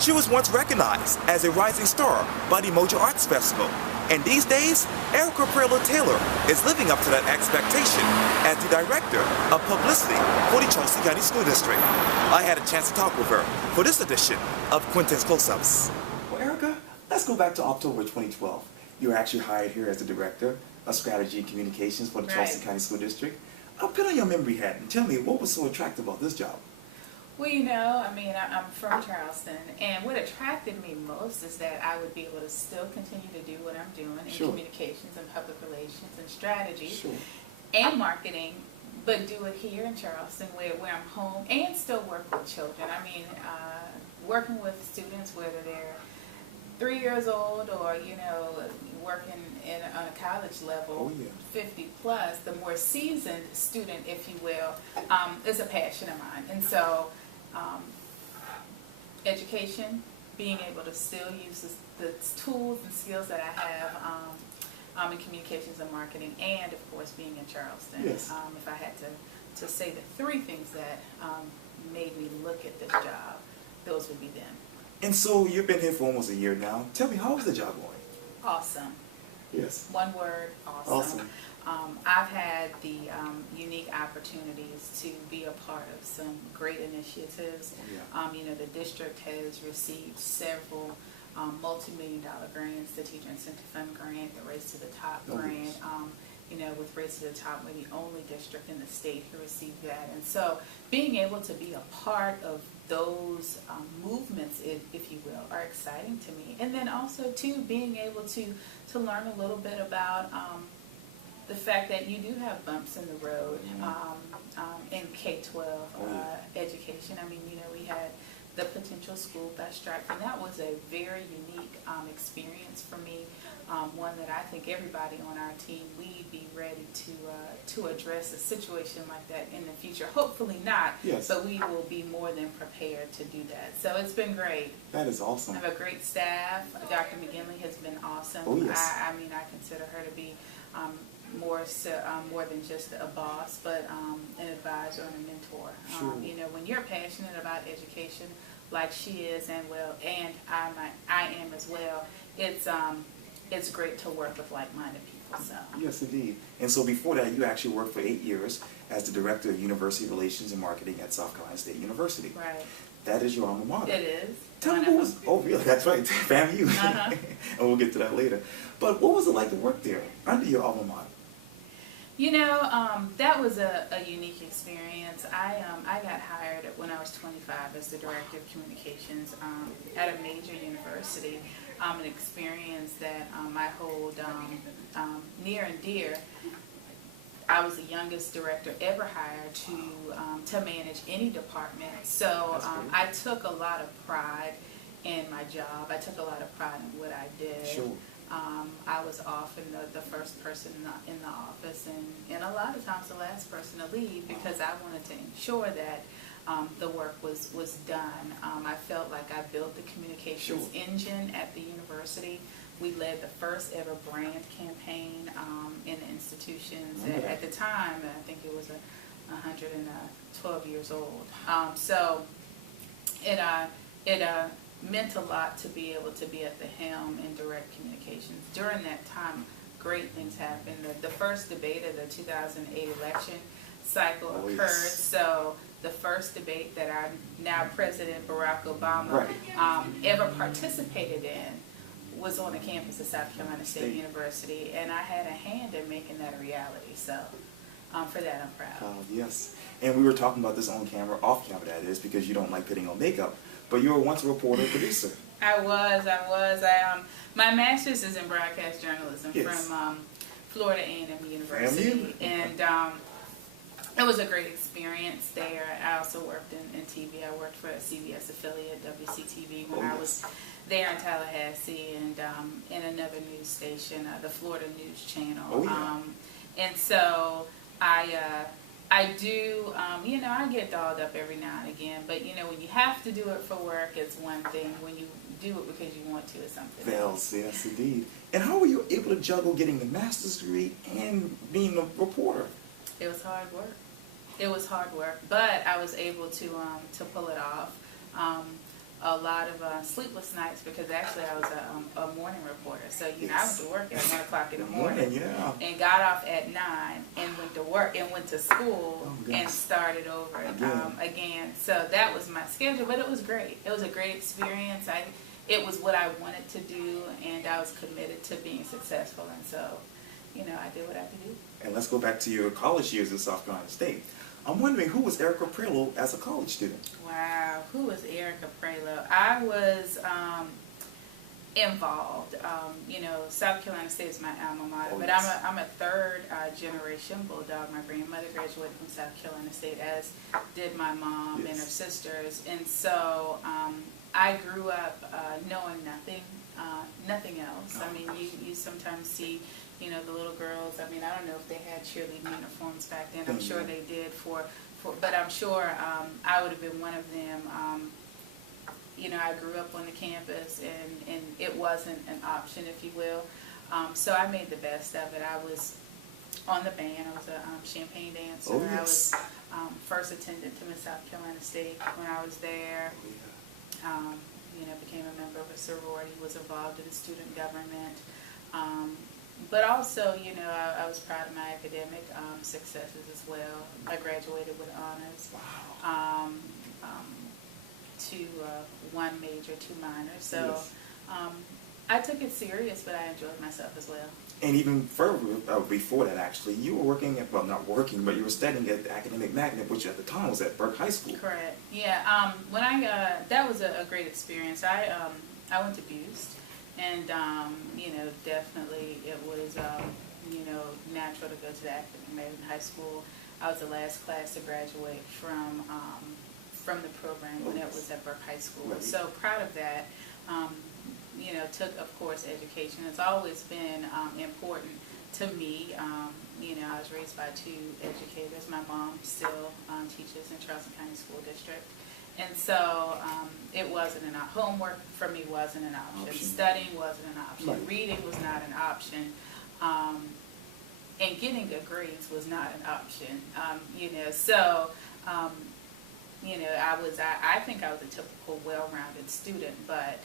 She was once recognized as a rising star by the MOJA Arts Festival. And these days, Erica Prioleau-Taylor is living up to that expectation as the director of publicity for the Charleston County School District. I had a chance to talk with her for this edition of Quintin's Close-Ups. Well, Erica, let's go back to October 2012. You were actually hired here as the director of strategy and communications for the Charleston County School District. I'll put on your memory hat and tell me what was so attractive about this job. Well, you know, I mean, I'm from Charleston, and what attracted me most is that I would be able to still continue to do what I'm doing in communications and public relations and strategy and marketing, but do it here in Charleston where I'm home and still work with children. I mean, working with students, whether they're 3 years old or, you know, working on a college level, 50 plus, the more seasoned student, if you will, is a passion of mine. And so education, being able to still use the tools and skills that I have in communications and marketing, and of course being in Charleston. If I had to say the three things that made me look at this job, those would be them. And so you've been here for almost a year now. Tell me, how is the job going? Awesome. Yes. One word, awesome. I've had the unique opportunities to be a part of some great initiatives. You know, the district has received several multi-million-dollar grants, the Teacher Incentive Fund grant, the Race to the Top grant. You know, with Race to the Top, we're the only district in the state who received that. And so being able to be a part of those movements, if you will, are exciting to me. And then also, too, being able to learn a little bit about the fact that you do have bumps in the road in K-12 education. I mean, you know, we had the potential school bus strike, and that was a very unique experience for me. One that I think everybody on our team, we'd be ready to address a situation like that in the future. Hopefully not, but we will be more than prepared to do that. So it's been great. That is awesome. I have a great staff. Dr. McGinley has been awesome. I mean, I consider her to be more than just a boss, but an advisor and a mentor. You know, when you're passionate about education, like she is, and I am as well, it's great to work with like-minded people. So. Yes, indeed. And so before that, you actually worked for 8 years as the Director of University Relations and Marketing at South Carolina State University. Right. That is your alma mater. It is. Tell me what was, really, that's right, FAMU. And we'll get to that later. But what was it like to work there under your alma mater? You know, that was a unique experience. I got hired when I was 25 as the Director of Communications at a major university, an experience that I hold near and dear. I was the youngest director ever hired to manage any department, so I took a lot of pride in my job. I took a lot of pride in what I did. I was often the first person in the office, and a lot of times the last person to leave, because I wanted to ensure that the work was done. I felt like I built the communications engine at the university. We led the first ever brand campaign in the institutions. At the time, I think it was 112 years old. So it meant a lot to be able to be at the helm in direct communications. During that time, great things happened. The first debate of the 2008 election cycle occurred. So the first debate that our now President Barack Obama ever participated in was on the campus of South Carolina State University, and I had a hand in making that a reality. So for that, I'm proud. Yes. And we were talking about this on camera, off camera that is, because you don't like putting on makeup. But you were once a reporter and producer. I was. My master's is in broadcast journalism from Florida A&M University, and it was a great experience there. I also worked in TV. I worked for a CBS affiliate, WCTV, when I was there in Tallahassee, and in another news station, the Florida News Channel. And so I do, you know, I get dolled up every now and again, but you know, when you have to do it for work, it's one thing. When you do it because you want to, it's something else. Yes, indeed. And how were you able to juggle getting the master's degree and being a reporter? It was hard work. It was hard work, but I was able to pull it off. a lot of sleepless nights because actually I was a morning reporter. So, you know, I went to work at 1 o'clock in the morning Yeah. and got off at 9 and went to work and went to school and started over again. So that was my schedule, but it was great. It was a great experience. It was what I wanted to do, and I was committed to being successful, and so, you know, I did what I could do. And let's go back to your college years at South Carolina State. I'm wondering, who was Erica Prioleau as a college student? Wow, who was Erica Prioleau? I was involved. You know, South Carolina State is my alma mater, but I'm a third generation Bulldog. My grandmother graduated from South Carolina State, as did my mom and her sisters, and so I grew up knowing nothing else. I mean, you sometimes see, you know, the little girls. I mean, I don't know if they had cheerleading uniforms back then. I'm sure they did but I'm sure I would have been one of them. You know, I grew up on the campus, and it wasn't an option, if you will. So I made the best of it. I was on the band. I was a champagne dancer. Oh, yes. I was first attendant to Miss South Carolina State when I was there. You know, became a member of a sorority, was involved in student government. But also, you know, I was proud of my academic successes as well. I graduated with honors. Wow. One major, 2 minors. So I took it serious, but I enjoyed myself as well. And even further, before that, actually, you were working at, well, not working, but you were studying at the Academic Magnet, which at the time was at Burke High School. Correct. Yeah. When that was a great experience. I went to Buste, and you know, definitely it was you know, natural to go to the Academic Magnet High School. I was the last class to graduate from the program when it was at Burke High School. Right. So proud of that. You know, took, of course, education. It's always been important to me. You know, I was raised by 2 educators. My mom still teaches in Charleston County School District. And so it wasn't an option. Homework for me wasn't an option. Studying wasn't an option. Right. Reading was not an option. And getting good grades was not an option. You know, so you know, I think I was a typical well-rounded student, but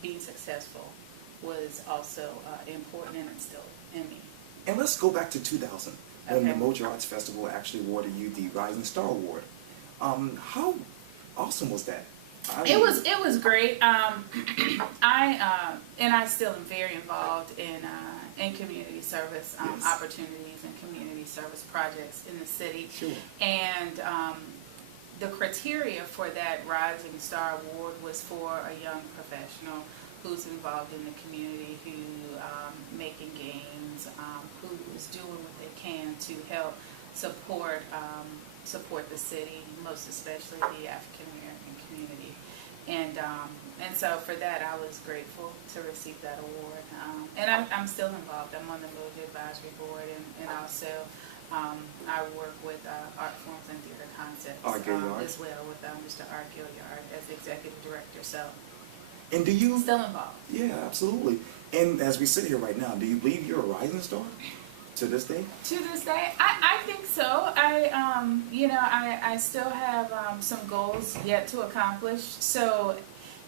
being successful was also important and instilled in me. And let's go back to 2000, when the MOJA Arts Festival actually awarded you the Rising Star Award. How awesome was that? It was great. And I still am very involved in community service opportunities and community service projects in the city. Sure. And the criteria for that Rising Star Award was for a young professional who's involved in the community, who making gains, who is doing what they can to help support the city, most especially the African American community. And so for that, I was grateful to receive that award. And I'm still involved. I'm on the MOJA Advisory Board, and also I work with Art Forms and Theater Concepts as well with Mr. Art Gilliard as the executive director. So, and do you still involved? Yeah, absolutely. And as we sit here right now, do you believe you're a rising star to this day? To this day, I think so. You know, I still have some goals yet to accomplish. So,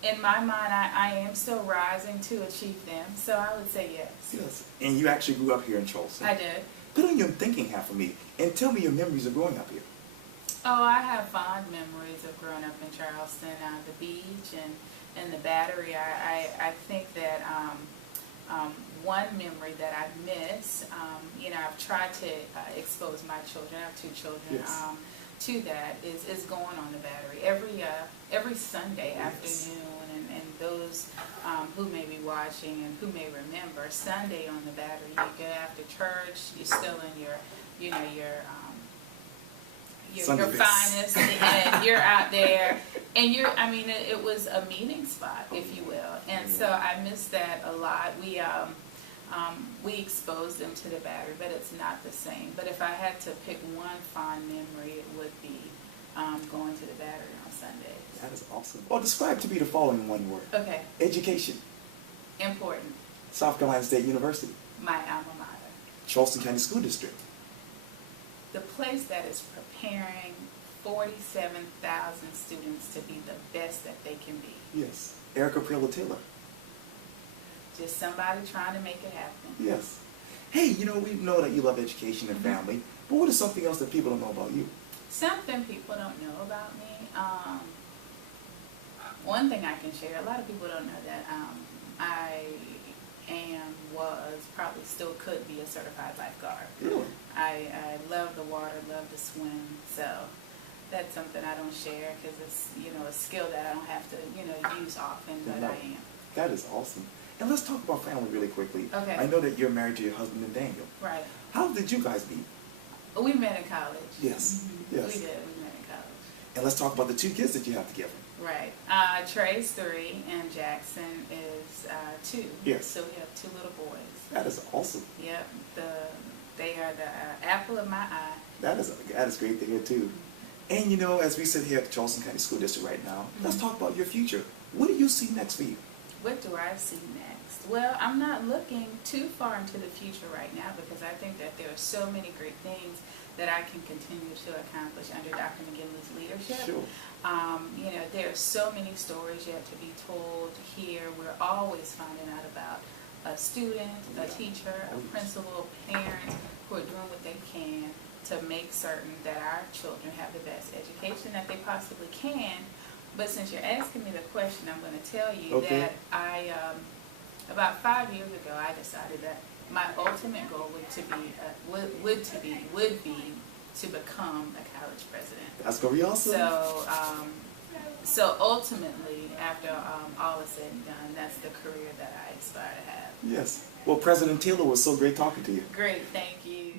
in my mind, I am still rising to achieve them. So I would say yes. Yes. And you actually grew up here in Charleston. I did. Put on your thinking hat for me and tell me your memories of growing up here. Oh, I have fond memories of growing up in Charleston, the beach and the Battery. I think that one memory that I miss, you know, I've tried to expose my children, I have 2 children, yes. To that is going on the Battery every Sunday afternoon, and those who may be watching and who may remember, Sunday on the Battery, you go after church, you're still in your, you know, your finest, and you're out there, and I mean, it was a meeting spot, if you will, and so I miss that a lot. We expose them to the Battery, but it's not the same. But if I had to pick one fond memory, it would be going to the Battery on Sundays. That is awesome. Well, describe to me the following one word. Okay. Education. Important. South Carolina State University. My alma mater. Charleston County School District. The place that is preparing 47,000 students to be the best that they can be. Yes. Erica Prioleau-Taylor. Just somebody trying to make it happen. Yes. Hey, you know, we know that you love education and family, but what is something else that people don't know about you? Something people don't know about me. One thing I can share, a lot of people don't know that I probably still could be a certified lifeguard. Really? I love the water, love to swim, so that's something I don't share because it's, you know, a skill that I don't have to, you know, use often, but I am. That is awesome. And let's talk about family really quickly. Okay. I know that you're married to your husband and Daniel. Right. How did you guys meet? We met in college. Yes. Yes. We did. We met in college. And let's talk about the 2 kids that you have together. Right. Trey's 3 and Jackson is 2. Yes. So we have 2 little boys. That is awesome. Yep. They are the apple of my eye. That is great to hear too. And you know, as we sit here at the Charleston County School District right now, let's talk about your future. What do you see next for you? What do I see next? Well, I'm not looking too far into the future right now because I think that there are so many great things that I can continue to accomplish under Dr. McGinley's leadership. Sure. You know, there are so many stories yet to be told here. We're always finding out about a student, a teacher, a principal, parents who are doing what they can to make certain that our children have the best education that they possibly can. But since you're asking me the question, I'm going to tell you that I, about 5 years ago, I decided that my ultimate goal would be to become a college president. That's going to be awesome. So ultimately, after all is said and done, that's the career that I aspire to have. Yes. Well, President Taylor, was so great talking to you. Great, thank you.